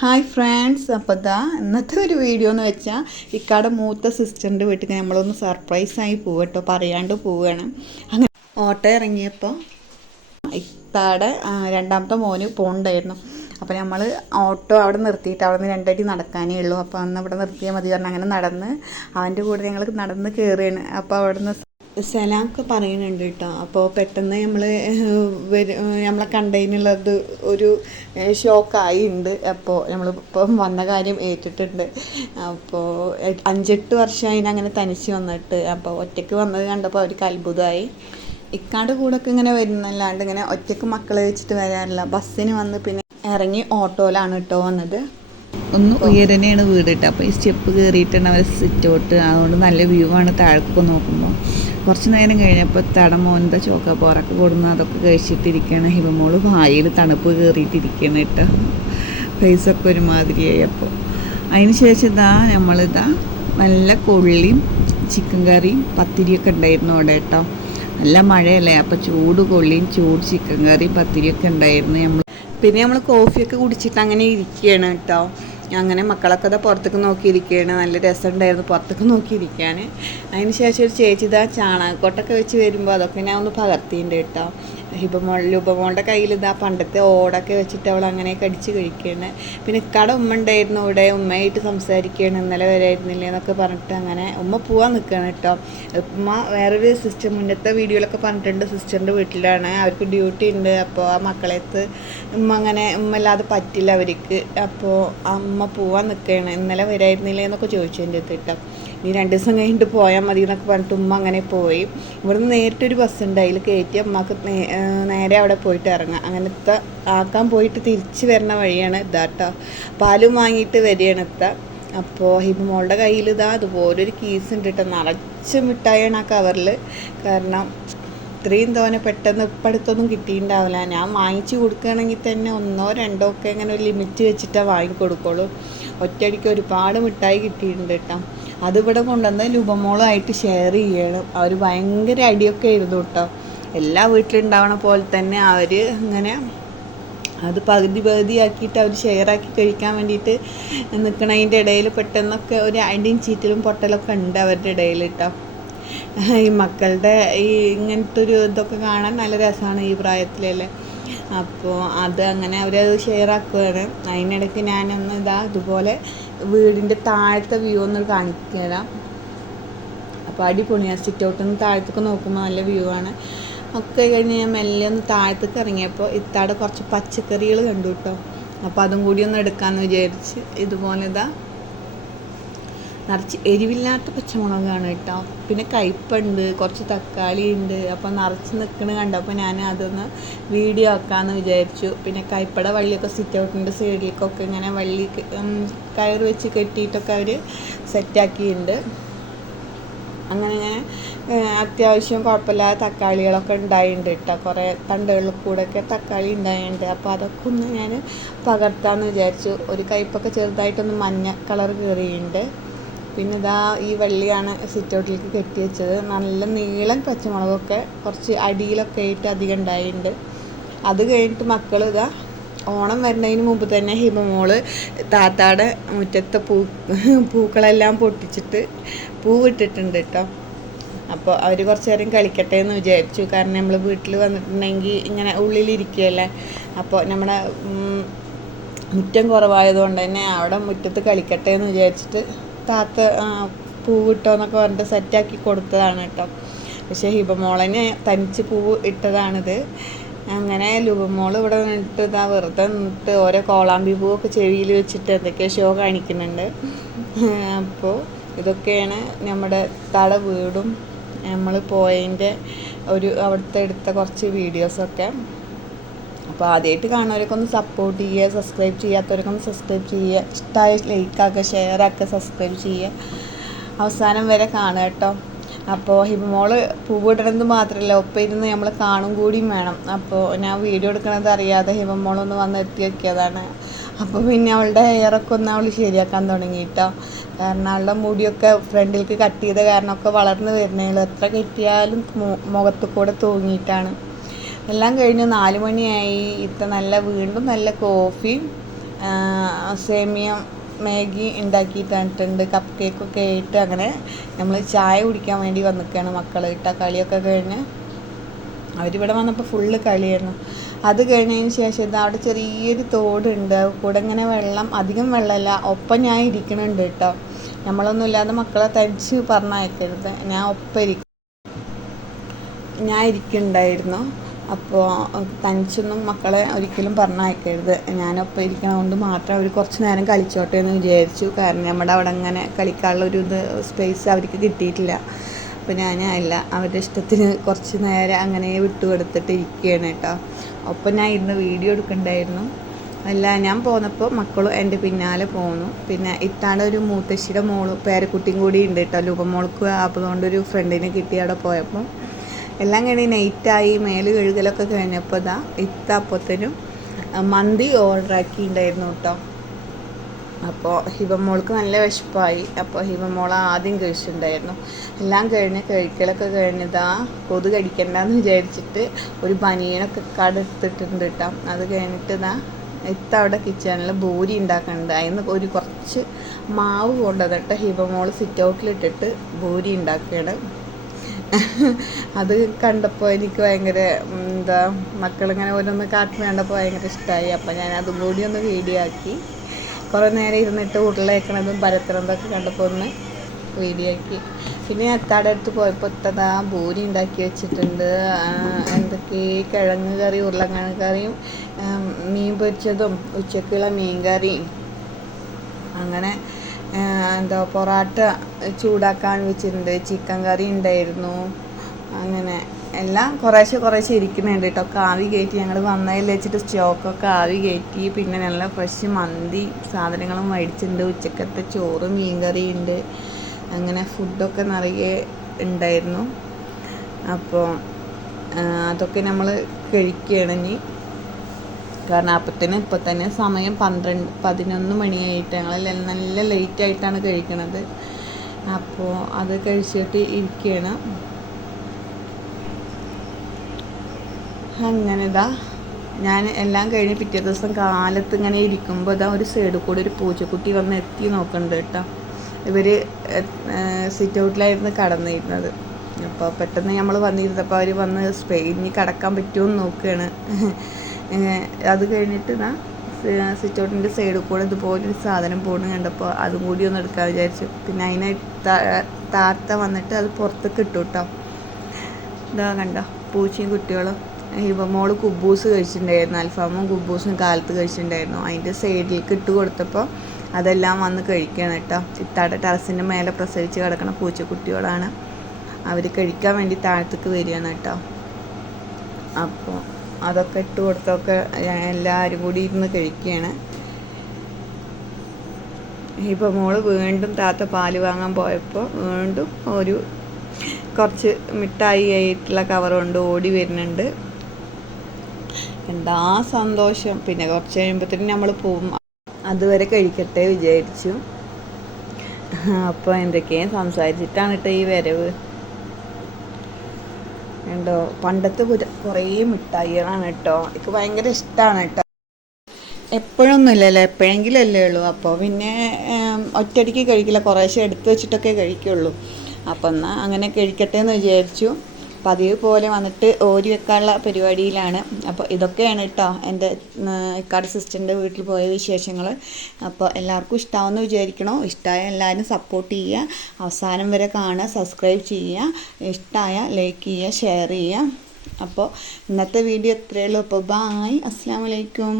Hi friends അപ്പോൾ ഇതാ ഇന്നത്തെ ഒരു വീഡിയോ എന്ന് വെച്ചാൽ ഇക്കാടെ മൂത്ത സിസ്റ്ററിന്റെ വീട്ടിൽ നമ്മളൊന്ന് സർപ്രൈസായി പോവട്ടോ പറയാണ്ട് പോവുകയാണ് അങ്ങനെ ഓട്ടോ ഇറങ്ങിയപ്പോൾ ഇത്താടെ രണ്ടാമത്തെ മോന് പോണ്ടായിരുന്നു അപ്പോൾ നമ്മൾ ഓട്ടോ അവിടെ നിർത്തിയിട്ട് അവിടെ നിന്ന് രണ്ടടി നടക്കാനേ ഉള്ളൂ. അപ്പോൾ അന്ന് ഇവിടെ നിർത്തിയാൽ മതി പറഞ്ഞാൽ അങ്ങനെ നടന്ന് അവന്റെ കൂടെ ഞങ്ങൾ നടന്ന് കയറുകയാണ് അപ്പോൾ അവിടെ നിന്ന് സലാമൊക്കെ പറയുന്നുണ്ട് കേട്ടോ. അപ്പോൾ പെട്ടെന്ന് നമ്മൾ നമ്മളെ കണ്ടതിനുള്ളത് ഒരു ഷോക്കായി ഉണ്ട് അപ്പോൾ നമ്മളിപ്പം വന്ന കാര്യം ഏറ്റിട്ടുണ്ട്. അപ്പോൾ അഞ്ചെട്ട് വർഷമായി അങ്ങനെ തനിച്ച് വന്നിട്ട് അപ്പോൾ ഒറ്റയ്ക്ക് വന്നത് കണ്ടപ്പോൾ അവർക്ക് അത്ഭുതമായി. ഇക്കാട് കൂടൊക്കെ ഇങ്ങനെ വരുന്നല്ലാണ്ട് ഇങ്ങനെ ഒറ്റയ്ക്ക് മക്കളെ വെച്ചിട്ട് വരാറില്ല. ബസ്സിന് വന്ന് പിന്നെ ഇറങ്ങി ഓട്ടോയിലാണ് കേട്ടോ വന്നത്. ഒന്ന് ഉയരനെയാണ് വീട് കേട്ടോ. അപ്പോൾ ഈ സ്റ്റെപ്പ് കയറിയിട്ടാണ് അവർ സിറ്റ് ഔട്ട് അതുകൊണ്ട് നല്ല വ്യൂ ആണ് താഴേക്കൊക്കെ നോക്കുമ്പോൾ കുറച്ച് നേരം കഴിഞ്ഞപ്പോൾ തട മോന്റെ ചോക്കപ്പോറൊക്കെ കൊടുന്ന് അതൊക്കെ കഴിച്ചിട്ടിരിക്കുകയാണ്. ഹിമമോൾ വായിൽ തണുപ്പ് കയറിയിട്ടിരിക്കുകയാണ് കേട്ടോ. ഫേസൊക്കെ ഒരുമാതിരിയായി അപ്പോൾ. അതിന് ശേഷം ഇതാ നമ്മളിതാ നല്ല കൊള്ളിയും ചിക്കൻ കറിയും പത്തിരിയൊക്കെ ഉണ്ടായിരുന്നു അവിടെ കേട്ടോ. നല്ല മഴയല്ലേ അപ്പോൾ ചൂട് കൊള്ളിയും ചൂട് ചിക്കൻ കറിയും പത്തിരിയൊക്കെ ഉണ്ടായിരുന്നു നമ്മൾ. പിന്നെ നമ്മൾ കോഫിയൊക്കെ കുടിച്ചിട്ട് അങ്ങനെ ഇരിക്കുകയാണ് കേട്ടോ. അങ്ങനെ മക്കളൊക്കെ അത് പുറത്തേക്ക് നോക്കിയിരിക്കുകയാണ്. നല്ല രസമുണ്ടായിരുന്നു പുറത്തേക്ക് നോക്കിയിരിക്കാൻ. അതിന് ശേഷം ഒരു ചേച്ചി ഇതാ ചാണകക്കൊട്ടൊക്കെ വെച്ച് വരുമ്പോൾ അതൊക്കെ ഞാൻ ഒന്ന് പകർത്തിയിട്ടുണ്ട് കേട്ടോ. ഹിബമോൾ ലുബമോളുടെ കയ്യിൽ ഇതാ പണ്ടത്തെ ഓടൊക്കെ വെച്ചിട്ട് അവൾ അങ്ങനെ കടിച്ച് കഴിക്കുകയാണ്. പിന്നെ ഇക്കാടെ ഉമ്മ ഉണ്ടായിരുന്നു ഇവിടെ ഉമ്മയായിട്ട് സംസാരിക്കുകയാണ് ഇന്നലെ വരായിരുന്നില്ല എന്നൊക്കെ പറഞ്ഞിട്ട് അങ്ങനെ ഉമ്മ പോവാൻ നിൽക്കുകയാണ് കേട്ടോ. ഉമ്മ വേറൊരു സിസ്റ്റർ മുന്നത്തെ വീഡിയോയിലൊക്കെ പറഞ്ഞിട്ടുണ്ട് സിസ്റ്ററിന്റെ വീട്ടിലാണ്. അവർക്ക് ഡ്യൂട്ടി ഉണ്ട് അപ്പോൾ ആ മക്കളെത്ത് ഉമ്മ അങ്ങനെ ഉമ്മ ഇല്ലാതെ പറ്റില്ല അവർക്ക്. അപ്പോൾ അമ്മ പോവാൻ നിൽക്കുകയാണ് ഇന്നലെ വരായിരുന്നില്ല എന്നൊക്കെ ചോദിച്ചു എന്റെ അടുത്ത് കേട്ടോ. ഇനി രണ്ട് ദിവസം കഴിഞ്ഞിട്ട് പോയാൽ മതി എന്നൊക്കെ പറഞ്ഞിട്ട് ഉമ്മ അങ്ങനെ പോയി. ഇവിടുന്ന് നേരിട്ടൊരു ബസ് ഉണ്ട് അതിൽ കയറ്റി അമ്മയ്ക്ക് നേ- നേരെ അവിടെ പോയിട്ട് ഇറങ്ങാം. അങ്ങനത്തെ ആക്കാൻ പോയിട്ട് തിരിച്ച് വരുന്ന വഴിയാണ് ഇതാട്ടോ പാലും വാങ്ങിയിട്ട് വരികയാണ് ഇത്ത. അപ്പോൾ ഹിബമോളുടെ കയ്യിൽ ഇതാ അതുപോലൊരു കീസ് ഉണ്ട് കേട്ടോ നിറച്ച് മിഠായിയാണ് ആ കവറിൽ കാരണം ഇത്രയും തോനെ പെട്ടെന്ന് ഇപ്പം അടുത്തൊന്നും കിട്ടിയിട്ടുണ്ടാവില്ല. ഞാൻ വാങ്ങിച്ചു കൊടുക്കുകയാണെങ്കിൽ തന്നെ ഒന്നോ രണ്ടോ ഒക്കെ ഇങ്ങനെ ഒരു ലിമിറ്റ് വെച്ചിട്ടേ വാങ്ങിക്കൊടുക്കുള്ളൂ. ഒറ്റയടിക്ക് ഒരുപാട് മിഠായി കിട്ടിയിട്ടുണ്ട് കേട്ടോ അതിവിടെ കൊണ്ടുവന്ന് ലുബമോളുമായിട്ട് ഷെയർ ചെയ്യണം. അവർ ഭയങ്കര അടിയൊക്കെ ആയിരുന്നു കേട്ടോ. എല്ലാ വീട്ടിലുണ്ടാവണ പോലെ തന്നെ അവർ ഇങ്ങനെ അത് പകുതി പകുതിയാക്കിയിട്ട് അവർ ഷെയറാക്കി കഴിക്കാൻ വേണ്ടിയിട്ട് നിൽക്കണതിന്റെ ഇടയിൽ പെട്ടെന്നൊക്കെ ഒരു അടിയും ചീറ്റലും പൊട്ടലൊക്കെ ഉണ്ട് അവരുടെ ഇടയിൽ കേട്ടോ. ഈ മക്കളുടെ ഈ ഇങ്ങനത്തെ ഒരു ഇതൊക്കെ കാണാൻ നല്ല രസമാണ് ഈ പ്രായത്തിലല്ലേ അപ്പോൾ അത് അങ്ങനെ അവരത് ഷെയർ ആക്കുകയാണ് അതിനിടയ്ക്ക് ഞാനൊന്ന് ഇതാ ഇതുപോലെ വീടിന്റെ താഴത്തെ വ്യൂ ഒന്ന് കാണിക്കാം അപ്പോൾ അടിപൊളിയാണ് സിറ്റ് ഔട്ടിൽ നിന്ന് താഴത്തേക്ക് നോക്കുമ്പോൾ നല്ല വ്യൂ ആണ്. ഒക്കെ കഴിഞ്ഞ് ഞാൻ മെല്ലെ ഒന്ന് താഴത്തേക്ക് ഇറങ്ങിയപ്പോൾ ഇത്താടെ കുറച്ച് പച്ചക്കറികൾ കണ്ടു കേട്ടോ അപ്പോൾ അതും കൂടി ഒന്ന് എടുക്കാമെന്ന് വിചാരിച്ച് ഇതുപോലെ ഇതാ നിറച്ച് എരിവില്ലാത്ത പച്ചമുളകാണ് കേട്ടോ. പിന്നെ കയ്പുണ്ട് കുറച്ച് തക്കാളി ഉണ്ട്. അപ്പോൾ നിറച്ച് നിൽക്കണ കണ്ടപ്പോൾ ഞാൻ അതൊന്ന് വീഡിയോ ആക്കാമെന്ന് വിചാരിച്ചു. പിന്നെ കൈപ്പട വള്ളിയൊക്കെ സിറ്റ് ഔട്ടിന്റെ സൈഡിലേക്കൊക്കെ ഇങ്ങനെ വള്ളി കയർ വെച്ച് കെട്ടിയിട്ടൊക്കെ അവർ സെറ്റാക്കിയിട്ടുണ്ട് അങ്ങനെ ഞാൻ അത്യാവശ്യം കുഴപ്പമില്ലാതെ തക്കാളികളൊക്കെ ഉണ്ടായിട്ടുണ്ട് കേട്ടോ. കുറേ തണ്ടുകളിൽ കൂടെയൊക്കെ തക്കാളി ഉണ്ടായിട്ടുണ്ട് അപ്പോൾ അതൊക്കെ ഒന്ന് ഞാൻ പകർത്താമെന്ന് വിചാരിച്ചു. ഒരു കയ്പൊക്കെ ചെറുതായിട്ടൊന്ന് മഞ്ഞ കളർ കയറിയിട്ടുണ്ട് പിന്നെ ഇതാ ഈ വള്ളിയാണ് സിറ്റ് ഔട്ടിലേക്ക് കെട്ടി വെച്ചത്. നല്ല നീളൻ പച്ചമുളകൊക്കെ കുറച്ച് അടിയിലൊക്കെ ആയിട്ട് അധികം ഉണ്ടായിട്ടുണ്ട്. അത് കഴിഞ്ഞിട്ട് മക്കൾ ഇതാ ഓണം വരുന്നതിന് മുമ്പ് തന്നെ ഹിമമോൾ താത്താടെ മുറ്റത്തെ പൂ പൂക്കളെല്ലാം പൊട്ടിച്ചിട്ട് പൂവിട്ടിട്ടുണ്ട് കേട്ടോ അപ്പോൾ അവർ കുറച്ച് നേരം കളിക്കട്ടെ എന്ന് വിചാരിച്ചു. കാരണം നമ്മൾ വീട്ടിൽ വന്നിട്ടുണ്ടെങ്കിൽ ഇങ്ങനെ ഉള്ളിലിരിക്കുകയല്ലേ. അപ്പോൾ നമ്മുടെ മുറ്റം മുറ്റം കുറവായതുകൊണ്ട് തന്നെ അവിടെ മുറ്റത്ത് കളിക്കട്ടെ എന്ന് വിചാരിച്ചിട്ട് താത്ത പൂവിട്ടോ എന്നൊക്കെ പറഞ്ഞിട്ട് സെറ്റാക്കി കൊടുത്തതാണ് കേട്ടോ. പക്ഷേ ഹിബമോളനെ തനിച്ച് പൂവ് ഇട്ടതാണിത്. അങ്ങനെ ലുബമോൾ ഇവിടെ നിന്നിട്ട് ഇതാ വെറുതെ നിന്നിട്ട് ഓരോ കോളാമ്പി പൂവൊക്കെ ചെവിയിൽ വെച്ചിട്ട് എന്തൊക്കെയോ ഷോ കാണിക്കുന്നുണ്ട്. അപ്പോൾ ഇതൊക്കെയാണ് നമ്മുടെ തട വീടും. നമ്മൾ പോയതിന്റെ ഒരു അവിടുത്തെ എടുത്ത കുറച്ച് വീഡിയോസൊക്കെ അപ്പോൾ ആദ്യമായിട്ട് കാണുന്നവരൊക്കെ ഒന്ന് സപ്പോർട്ട് ചെയ്യുക സബ്സ്ക്രൈബ് ചെയ്യാത്തവരൊക്കെ ഒന്ന് സബ്സ്ക്രൈബ് ചെയ്യുക. ഇഷ്ടമായ ലൈക്കാക്കുക ഷെയർ ആക്കുക സബ്സ്ക്രൈബ് ചെയ്യുക. അവസാനം വരെ കാണുക കേട്ടോ. അപ്പോൾ ഹിമോൾ പൂവിടണത് മാത്രമല്ല ഒപ്പം ഇരുന്ന് നമ്മൾ കാണും കൂടിയും വേണം. അപ്പോൾ ഞാൻ വീഡിയോ എടുക്കണത് അറിയാതെ ഹിമമോളൊന്ന് വന്ന് എത്തി വയ്ക്കിയതാണ് അപ്പോൾ പിന്നെ അവളുടെ ഹെയറൊക്കെ ഒന്ന് അവൾ ശരിയാക്കാൻ തുടങ്ങി കേട്ടോ. കാരണം അവളുടെ മുടിയൊക്കെ ഫ്രണ്ടിലേക്ക് കട്ട് ചെയ്ത കാരണമൊക്കെ വളർന്ന് വരുന്നേ എത്ര കെട്ടിയാലും മുഖത്ത് കൂടെ തൂങ്ങിയിട്ടാണ്. എല്ലാം കഴിഞ്ഞ് നാല് മണിയായി. ഇത്ത നല്ല വീണ്ടും നല്ല കോഫി സേമിയ മാഗി ഉണ്ടാക്കിയിട്ടുണ്ട്. കപ്പ് കേക്കൊക്കെ ആയിട്ട് അങ്ങനെ നമ്മൾ ചായ കുടിക്കാൻ വേണ്ടി വന്നിക്കുകയാണ് മക്കൾ ഇട്ട കളിയൊക്കെ കഴിഞ്ഞ് അവരിവിടെ വന്നപ്പോൾ ഫുള്ള് കളിയായിരുന്നു. അത് കഴിഞ്ഞതിന് ശേഷം ഇത് അവിടെ ചെറിയൊരു തോടുണ്ട്. കൂടെ ഇങ്ങനെ വെള്ളം അധികം വെള്ളമല്ല ഒപ്പം ഞാൻ ഇരിക്കണുണ്ട് കേട്ടോ. നമ്മളൊന്നും ഇല്ലാതെ മക്കളെ തടിച്ച് പറഞ്ഞയക്കരുത്. ഞാൻ ഒപ്പം ഇരിക്കും ഞാൻ ഇരിക്കുന്നുണ്ടായിരുന്നു അപ്പോൾ തനിച്ചൊന്നും മക്കളെ ഒരിക്കലും പറഞ്ഞയക്കരുത്. ഞാനൊപ്പം ഇരിക്കണതുകൊണ്ട് മാത്രം അവർ കുറച്ച് നേരം കളിച്ചോട്ടെ എന്ന് വിചാരിച്ചു. കാരണം നമ്മുടെ അവിടെ അങ്ങനെ കളിക്കാനുള്ള ഒരു ഇത് സ്പേസ് അവർക്ക് കിട്ടിയിട്ടില്ല. അപ്പോൾ ഞാൻ അല്ല അവരുടെ ഇഷ്ടത്തിന് കുറച്ച് നേരം അങ്ങനെ വിട്ടുകൊടുത്തിട്ട് ഇരിക്കുകയാണ് കേട്ടോ. ഒപ്പം ഞാൻ ഇരുന്ന് വീഡിയോ എടുക്കണ്ടായിരുന്നു. അല്ല ഞാൻ പോന്നപ്പോൾ മക്കളും എന്റെ പിന്നാലെ പോന്നു. പിന്നെ ഇത്താണ്ട് ഒരു മൂത്തശ്ശിയുടെ മോൾ പേരക്കുട്ടിയും കൂടി ഉണ്ട് കേട്ടോ. രൂപമോൾക്ക് അതുകൊണ്ട് ഒരു ഫ്രണ്ടിനെ കിട്ടി അവിടെ പോയപ്പോൾ എല്ലാം കഴിഞ്ഞ് നൈറ്റായി മേൽ കഴുകലൊക്കെ കഴിഞ്ഞപ്പോൾ ഇതാ ഇത്തപ്പത്തിനും മന്തി ഓർഡറാക്കിയിട്ടുണ്ടായിരുന്നു കേട്ടോ അപ്പോൾ ഹിബമോൾക്ക് നല്ല വിശപ്പായി. അപ്പോൾ ഹിബമോൾ ആദ്യം കഴിച്ചിട്ടുണ്ടായിരുന്നു. എല്ലാം കഴിഞ്ഞ് കഴിക്കലൊക്കെ കഴിഞ്ഞതാ കൊതു കടിക്കണ്ടെന്ന് വിചാരിച്ചിട്ട് ഒരു ബനിയനൊക്കെ കടെടുത്തിട്ടുണ്ട് കേട്ടോ അത് കഴിഞ്ഞിട്ട് ഇതാ ഇത്ത അവിടെ കിച്ചണിൽ ബൂരി ഉണ്ടാക്കുന്നുണ്ട് അതിന് ഒരു കുറച്ച് മാവ് കൊണ്ടതിട്ട് ഹിബമോൾ സിറ്റ് ഔട്ടിലിട്ടിട്ട് ബൂരി ഉണ്ടാക്കുകയാണ് അത് കണ്ടപ്പോൾ എനിക്ക് ഭയങ്കര എന്താ മക്കളിങ്ങനെ ഓരോന്ന് കാട്ടി കണ്ടപ്പോൾ ഭയങ്കര ഇഷ്ടമായി അപ്പോൾ ഞാൻ അതും കൂടി ഒന്ന് വീഡിയോ ആക്കി. കുറേ നേരം ഇരുന്നിട്ട് ഉരുളേക്കണതും പരത്തണതൊക്കെ കണ്ടപ്പോൾ ഒന്ന് വീഡിയോ ആക്കി. പിന്നെ അത്താടെ അടുത്ത് പോയപ്പോൾ ഇത്തതാ ബൂരി ഉണ്ടാക്കി വെച്ചിട്ടുണ്ട്. എന്തൊക്കെ കിഴങ്ങ് കറി ഉരുളക്കിഴങ്ങ് കറിയും മീൻ പൊരിച്ചതും ഉച്ചക്കുള്ള മീൻ കറിയും അങ്ങനെ എന്താ പൊറാട്ട ചൂടാക്കാൻ വെച്ചിട്ടുണ്ട്. ചിക്കൻ കറി ഉണ്ടായിരുന്നു. അങ്ങനെ എല്ലാം കുറേശ്ശെ കുറേശ്ശെ ഇരിക്കുന്നുണ്ട് കേട്ടോ. ഒക്കെ ആവി കയറ്റി ഞങ്ങൾ വന്നതിൽ വെച്ചിട്ട് സ്റ്റോക്കൊക്കെ ആവി കയറ്റി. പിന്നെ നല്ല ഫ്രഷ് മന്തി സാധനങ്ങളും മേടിച്ചിട്ടുണ്ട്. ഉച്ചക്കത്തെ ചോറ് മീൻകറി ഉണ്ട്. അങ്ങനെ ഫുഡൊക്കെ നിറയെ ഉണ്ടായിരുന്നു. അപ്പോൾ അതൊക്കെ നമ്മൾ കഴിക്കുകയാണ് ഇനി. കാരണം അപ്പത്തിന് ഇപ്പം തന്നെ സമയം പന്ത്രണ്ട് പതിനൊന്ന് മണിയായിട്ട് ഞങ്ങൾ നല്ല ലേറ്റ് ആയിട്ടാണ് കഴിക്കണത്. അപ്പോൾ അത് കഴിച്ചിട്ട് ഇരിക്കുകയാണ് അങ്ങനെ ഇതാ ഞാൻ എല്ലാം കഴിഞ്ഞ് പിറ്റേ ദിവസം കാലത്ത് ഇങ്ങനെ ഇരിക്കുമ്പോൾ ഇതാ ഒരു സൈഡ് കൂടെ ഒരു പൂച്ചക്കുട്ടി വന്ന് എത്തി നോക്കുന്നുണ്ട് കേട്ടോ. ഇവർ സിറ്റ് ഔട്ടിലായിരുന്നു കടന്നിരുന്നത്. അപ്പോൾ പെട്ടെന്ന് നമ്മൾ വന്നിരുന്നപ്പോൾ അവർ വന്ന് സ്പെയിനിൽ കടക്കാൻ പറ്റുമോ എന്ന് നോക്കുകയാണ് അത് കഴിഞ്ഞിട്ട് ഞാൻ സ്വിച്ച് ഔട്ടിന്റെ സൈഡിൽ കൂടെ ഇതുപോലൊരു സാധനം പോണ് കണ്ടപ്പോൾ അതും കൂടി ഒന്ന് എടുക്കാൻ വിചാരിച്ചു. പിന്നെ അതിനെ താത്ത വന്നിട്ട് അത് പുറത്തേക്ക് ഇട്ടു കേട്ടോ ഇതാ കണ്ടോ പൂച്ചയും കുട്ടികളും. ഇപ്പം മോൾ കുബൂസ് കഴിച്ചിട്ടുണ്ടായിരുന്നു അൽഫാമും കുബൂസും കാലത്ത് കഴിച്ചിട്ടുണ്ടായിരുന്നു. അതിന്റെ സൈഡിലേക്ക് ഇട്ട് കൊടുത്തപ്പോൾ അതെല്ലാം വന്ന് കഴിക്കുകയാണ് കേട്ടോ ഇത്താടെ ടെറസിന്റെ മേലെ പ്രസവിച്ച് കിടക്കുന്ന പൂച്ചക്കുട്ടികളാണ് അവർ കഴിക്കാൻ വേണ്ടി താഴത്തേക്ക് വരികയാണ് കേട്ടോ അപ്പോൾ അതൊക്കെ ഇട്ട് കൊടുത്തൊക്കെ എല്ലാവരും കൂടി ഇരുന്ന് കഴിക്കുകയാണ്. ഇപ്പോൾ മോൾ വീണ്ടും താത്ത പാൽ വാങ്ങാൻ പോയപ്പോൾ വീണ്ടും ഒരു കുറച്ച് മിഠായി ആയിട്ടുള്ള കവർ കൊണ്ട് ഓടി വരുന്നുണ്ട്. എന്താ സന്തോഷം. പിന്നെ കുറച്ച് കഴിയുമ്പോഴത്തേനും നമ്മൾ പോവും. അതുവരെ കഴിക്കട്ടെ വിചാരിച്ചു. അപ്പോൾ എന്തൊക്കെയും സംസാരിച്ചിട്ടാണ് കേട്ടോ ഈ വരവ്. ഉണ്ടോ പണ്ടത്തെ കുറേ മിഠായികളാണ് കേട്ടോ. എനിക്ക് ഭയങ്കര ഇഷ്ടമാണ് കേട്ടോ. എപ്പോഴെങ്കിലും അല്ലേ ഉള്ളൂ. അപ്പോൾ പിന്നെ ഒറ്റയടിക്ക് കഴിക്കില്ല. കുറേശ്ശെ എടുത്ത് വെച്ചിട്ടൊക്കെ കഴിക്കുള്ളൂ. അപ്പം എന്നാൽ അങ്ങനെ കഴിക്കട്ടെ എന്ന് വിചാരിച്ചു. പതിവ് പോലെ വന്നിട്ട് ഓരി വെക്കാനുള്ള പരിപാടിയിലാണ്. അപ്പോൾ ഇതൊക്കെയാണ് കേട്ടോ എന്റെ ഇക്കാട് സിസ്റ്ററിന്റെ വീട്ടിൽ പോയ വിശേഷങ്ങൾ. അപ്പോൾ എല്ലാവർക്കും ഇഷ്ടമാവുമെന്ന് വിചാരിക്കണോ? ഇഷ്ടമായ എല്ലാവരും സപ്പോർട്ട് ചെയ്യുക. അവസാനം വരെ കാണുക സബ്സ്ക്രൈബ് ചെയ്യുക. ഇഷ്ടമായ ലൈക്ക് ചെയ്യുക ഷെയർ ചെയ്യുക. അപ്പോൾ ഇന്നത്തെ വീഡിയോ ഇത്രയേ ഉള്ളൂ. അപ്പോൾ ബായ് അസ്സാം വലൈക്കും